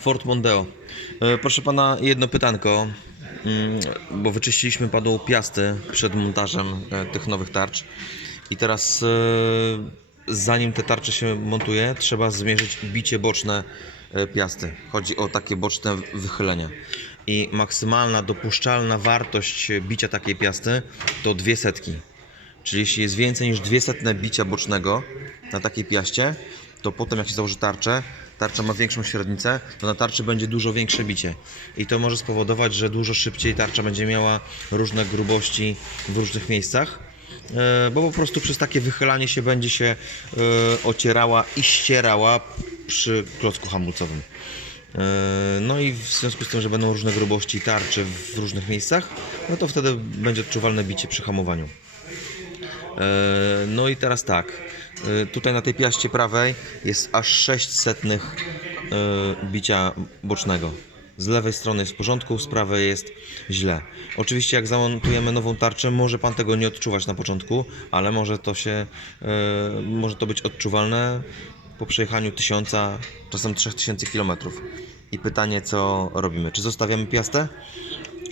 Ford Mondeo. E, Proszę pana, jedno pytanko, mm, bo wyczyściliśmy panu piasty przed montażem e, tych nowych tarcz. I teraz, e, zanim te tarcze się montuje, trzeba zmierzyć bicie boczne piasty. Chodzi o takie boczne wychylenia. I maksymalna dopuszczalna wartość bicia takiej piasty to dwie setki. Czyli jeśli jest więcej niż 200 bicia bocznego na takiej piaście, to potem jak się założy tarczę, tarcza ma większą średnicę, to na tarczy będzie dużo większe bicie. I to może spowodować, że dużo szybciej tarcza będzie miała różne grubości w różnych miejscach. e, Bo po prostu przez takie wychylanie się będzie się e, ocierała i ścierała przy klocku hamulcowym. E, No i w związku z tym, że będą różne grubości tarczy w różnych miejscach, no to wtedy będzie odczuwalne bicie przy hamowaniu. E, No i teraz tak. e, Tutaj na tej piaście prawej jest aż 6 setnych e, bicia bocznego. Z lewej strony jest w porządku, z prawej jest źle. Oczywiście jak zamontujemy nową tarczę, może Pan tego nie odczuwać na początku, ale może to się, może to być odczuwalne po przejechaniu tysiąca, czasem 3000 km. I pytanie, co robimy? Czy zostawiamy piastę,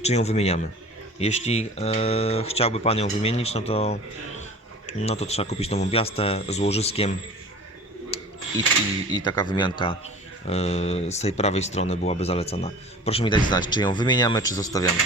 czy ją wymieniamy? Jeśli e, chciałby Pan ją wymienić, no to no to trzeba kupić nową piastę z łożyskiem i, i, i taka wymianka yy, z tej prawej strony byłaby zalecana. Proszę mi dać znać, czy ją wymieniamy, czy zostawiamy.